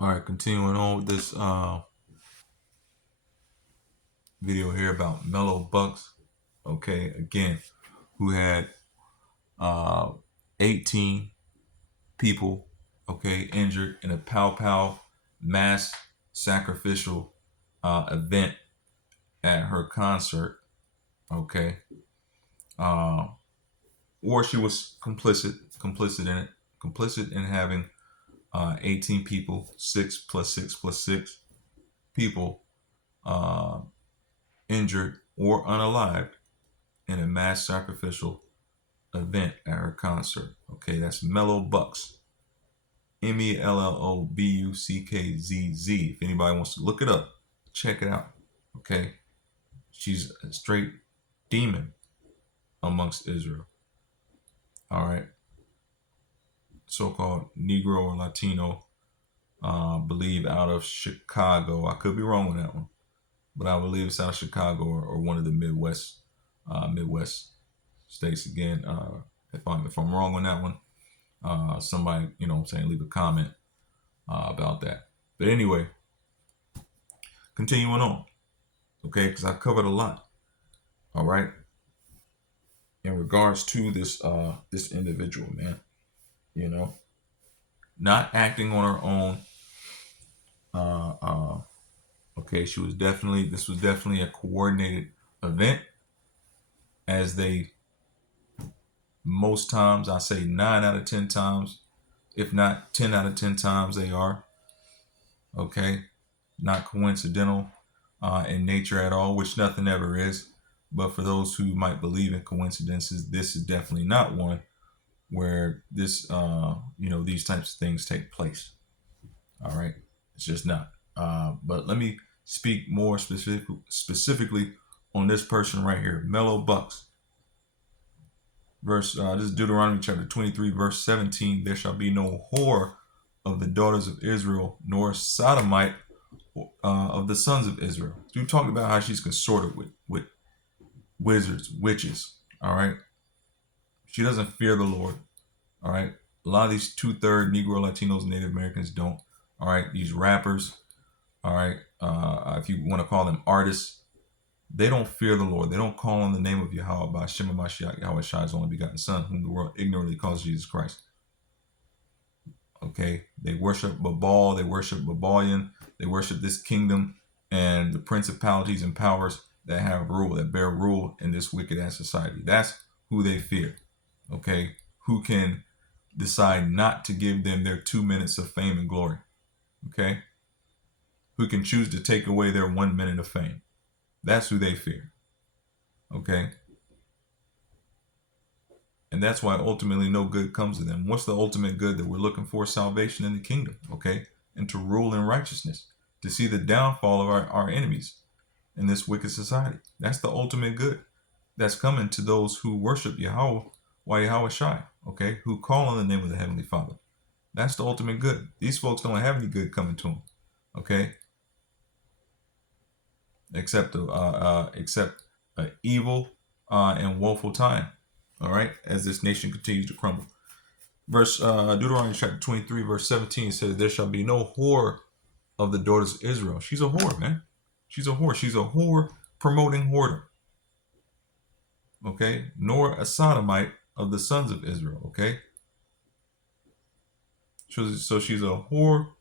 All right, continuing on with this video here about Mello Buckzz. Okay, again, who had uh, 18 people, okay, injured in a pow pow mass sacrificial event at her concert. Okay, uh, or she was complicit in it, complicit in having 18 people, 6 plus 6 plus 6 people uh, injured or unalived in a mass sacrificial event at her concert. Okay, that's Mello Buckzz. Mellobuckzz. If anybody wants to look it up, check it out. Okay, she's a straight demon amongst Israel. All right, so-called Negro or Latino, believe out of Chicago. I could be wrong on that one, but I believe it's out of Chicago or one of the Midwest states. Again, if I'm wrong on that one, somebody, what I'm saying, leave a comment about that. But anyway, continuing on, okay, because I covered a lot. All right, in regards to this individual, man, not acting on her own. Okay, this was definitely a coordinated event, as they most times, I say 9 out of 10 times, if not 10 out of 10 times, they are. Okay, not coincidental in nature at all, which nothing ever is. But for those who might believe in coincidences, this is definitely not one where these types of things take place. All right, it's just not. But let me speak more specifically on this person right here, Mello Buckzz. This is Deuteronomy chapter 23, verse 17. There shall be no whore of the daughters of Israel, nor sodomite of the sons of Israel. So we talked about how she's consorted with wizards, witches. All right, she doesn't fear the Lord. All right, a lot of these 2/3 Negro, Latinos, Native Americans don't. All right, these rappers. All right, if you want to call them artists, they don't fear the Lord. They don't call on the name of Yahweh by Shema Mashiach, Yahweh Shai's only begotten Son, whom the world ignorantly calls Jesus Christ. Okay, they worship Babal, they worship Babalion, they worship this kingdom and the principalities and powers that have rule, that bear rule in this wicked ass society. That's who they fear. Okay, who can decide not to give them their 2 minutes of fame and glory. Okay, who can choose to take away their 1 minute of fame. That's who they fear. Okay, and that's why ultimately no good comes to them. What's the ultimate good that we're looking for? Salvation in the kingdom. Okay, and to rule in righteousness, to see the downfall of our enemies in this wicked society. That's the ultimate good that's coming to those who worship Yahweh, Yahweh Shai, okay, who call on the name of the Heavenly Father. That's the ultimate good. These folks don't have any good coming to them, okay, except evil and woeful time. All right, as this nation continues to crumble. Deuteronomy chapter 23, verse 17 says, "There shall be no whore of the daughters of Israel." She's a whore, man. She's a whore. She's a whore promoting whoredom. Okay, nor a sodomite of the sons of Israel. Okay, so she's a whore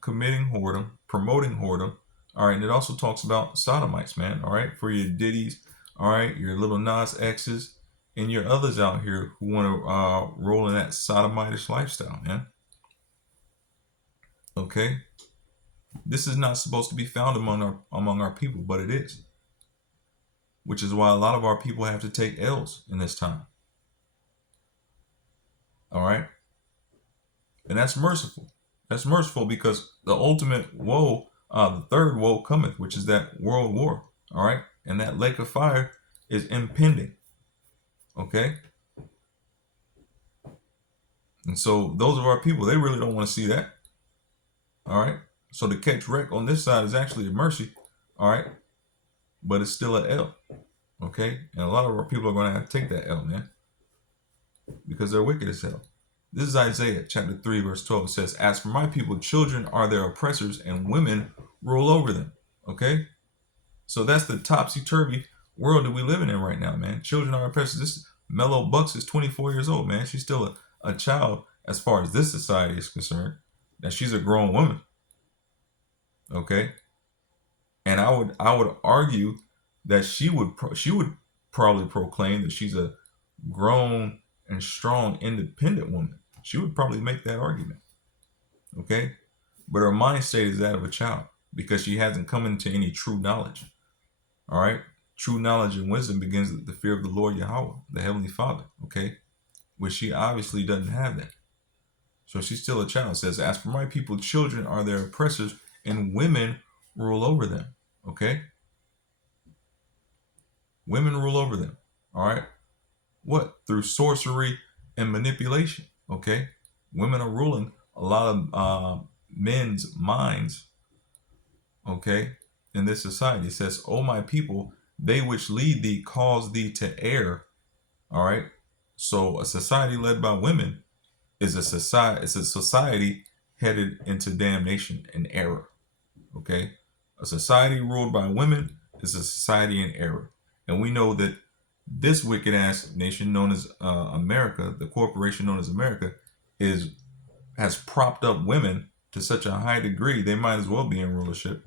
committing whoredom, promoting whoredom. All right, and it also talks about sodomites, man. All right, for your Diddy's, all right, your little Nas X's, and your others out here who want to roll in that sodomitish lifestyle, man. Okay, this is not supposed to be found among our people, but it is, which is why a lot of our people have to take L's in this time. All right, and that's merciful. That's merciful because the ultimate woe, the third woe cometh, which is that world war. All right, and that lake of fire is impending. Okay, and so those of our people, they really don't want to see that. All right, so to catch wreck on this side is actually a mercy. All right, but it's still an L. Okay, and a lot of our people are going to have to take that L, man, because they're wicked as hell. This is Isaiah chapter 3, verse 12. It says, as for my people, children are their oppressors and women rule over them. Okay? So that's the topsy-turvy world that we living in right now, man. Children are oppressors. This Mello Buckzz is 24 years old, man. She's still a child as far as this society is concerned. Now she's a grown woman. Okay? And I would argue that she would probably proclaim that she's a grown and strong independent woman. She would probably make that argument. Okay? But her mind state is that of a child because she hasn't come into any true knowledge. All right? True knowledge and wisdom begins with the fear of the Lord Yahweh, the Heavenly Father. Okay? Which she obviously doesn't have that. So she's still a child. It says, as for my people, children are their oppressors and women rule over them. Okay? Women rule over them. All right? What? Through sorcery and manipulation. Okay? Women are ruling a lot of men's minds. Okay? In this society. It says, O my people, they which lead thee cause thee to err. All right? So a society led by women is a society. It's a society headed into damnation and error. Okay? A society ruled by women is a society in error. And we know that this wicked ass nation known as America, the corporation known as America, has propped up women to such a high degree they might as well be in rulership.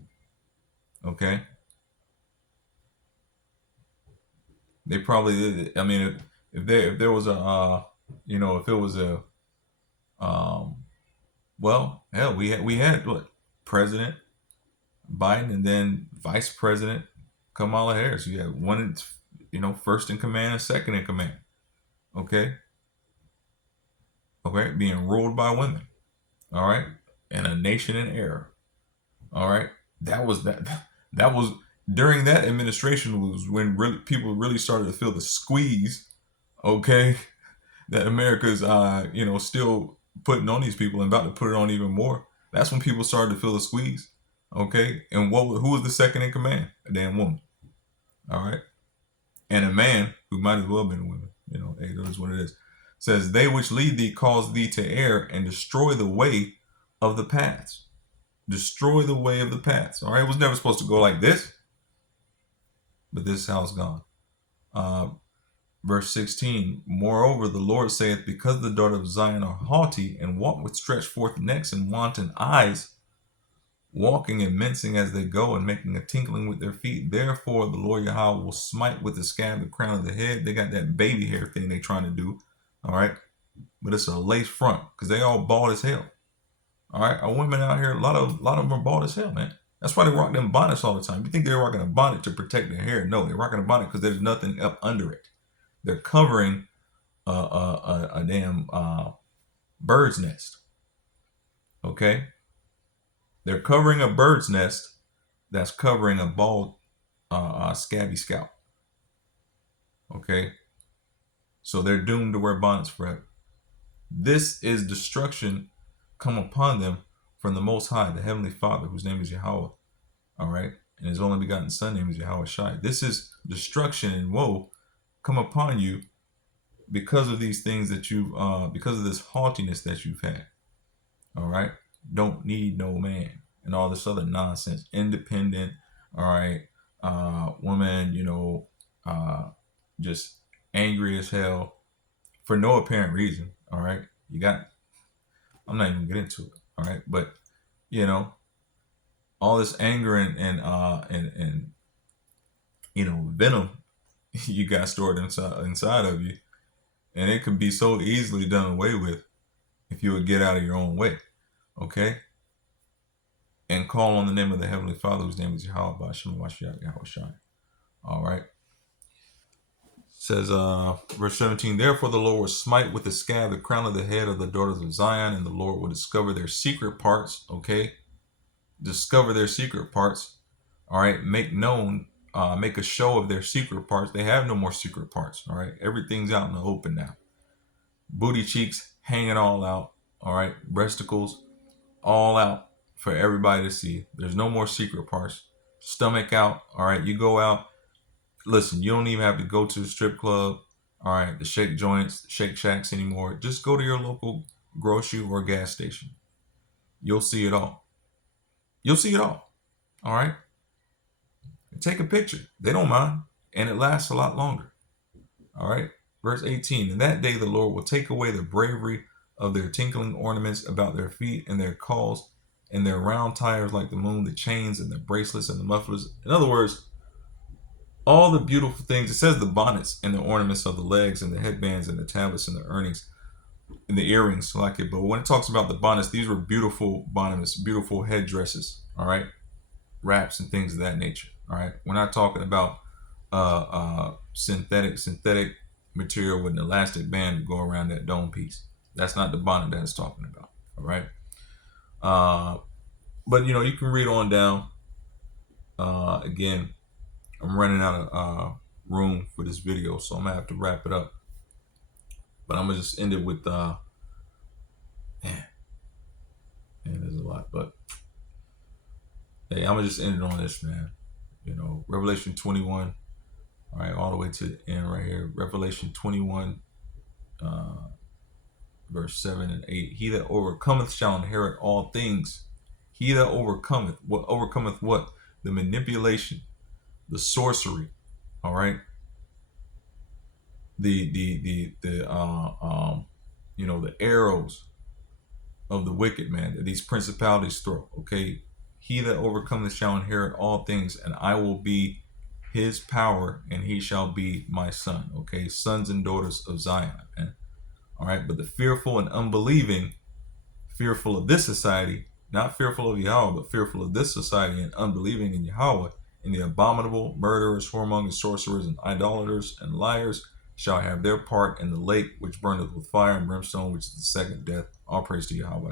Okay, they probably. I mean, if there was a if it was a well, hell, we had what, President Biden and then Vice President Kamala Harris. You had one, first in command and second in command. Okay. Okay. Being ruled by women. All right. And a nation in error. All right. That was during that administration was when people really started to feel the squeeze. Okay. That America's, still putting on these people and about to put it on even more. That's when people started to feel the squeeze. Okay. And who was the second in command? A damn woman. All right. And a man who might as well have been a woman. Hey, that is what it is. Says, they which lead thee cause thee to err and destroy the way of the paths. Destroy the way of the paths. All right. It was never supposed to go like this. But this is how it's gone. Verse 16, moreover, the Lord saith, because the daughters of Zion are haughty and walk with stretched forth necks and wanton eyes, walking and mincing as they go and making a tinkling with their feet. Therefore, the Lord Yahweh will smite with the scab the crown of the head. They got that baby hair thing they trying to do. All right. But it's a lace front because they all bald as hell. All right. Our women out here, a lot of them are bald as hell, man. That's why they rock them bonnets all the time. You think they're rocking a bonnet to protect their hair? No, they're rocking a bonnet because there's nothing up under it. They're covering a damn bird's nest. Okay? They're covering a bird's nest that's covering a bald, scabby scalp. Okay? So they're doomed to wear bonnets forever. This is destruction come upon them from the Most High, the Heavenly Father, whose name is Yahweh. All right? And his only begotten Son name is Yahweh Shai. This is destruction and woe come upon you because of these things that because of this haughtiness that you've had. All right. Don't need no man and all this other nonsense. Independent. All right. Woman, just angry as hell for no apparent reason. All right. I'm not even gonna get into it. All right. But, all this anger and venom you got stored inside of you, and it can be so easily done away with if you would get out of your own way. Okay, and call on the name of the Heavenly Father, whose name is Yahweh Ba'Shem Mashiach Yahweh Shai. All right. Says verse 17, therefore the Lord will smite with the scab the crown of the head of the daughters of Zion, and the Lord will discover their secret parts. Okay, discover their secret parts. All right, make a show of their secret parts. They have no more secret parts. All right, everything's out in the open now. Booty cheeks hanging all out. All right, breasticles all out for everybody to see. There's no more secret parts. Stomach out. All right, you go out. Listen, you don't even have to go to the strip club. All right, the shake joints, shake shacks anymore. Just go to your local grocery, or gas station. You'll see it all. You'll see it all. All right. Take a picture. They don't mind. And it lasts a lot longer. All right. Verse 18. In that day, the Lord will take away the bravery of their tinkling ornaments about their feet and their calls and their round tires like the moon, the chains and the bracelets and the mufflers. In other words, all the beautiful things. It says the bonnets and the ornaments of the legs and the headbands and the tablets and the earrings and the earrings like it. But when it talks about the bonnets, these were beautiful bonnets, beautiful headdresses. All right. Wraps and things of that nature. All right. We're not talking about synthetic material with an elastic band to go around that dome piece. That's not the bonnet that it's talking about. All right. But you know, you can read on down. Again, I'm running out of room for this video, so I'm gonna have to wrap it up. But I'm gonna just end it with man, there's a lot, but hey, I'm gonna just end it on this, man. You know, Revelation 21, all right, all the way to the end right here. Revelation 21, verse 7 and 8. He that overcometh shall inherit all things. He that overcometh, what? The manipulation, the sorcery, all right. The you know, the arrows of the wicked man that these principalities throw. Okay, he that overcometh shall inherit all things, and I will be his power, and he shall be my son. Okay, sons and daughters of Zion, man. All right, but the fearful and unbelieving, fearful of this society, not fearful of Yahweh, but fearful of this society and unbelieving in Yahweh, and the abominable, murderers, whoremongers, sorcerers, and idolaters, and liars shall have their part in the lake which burneth with fire and brimstone, which is the second death. All praise to Yahweh.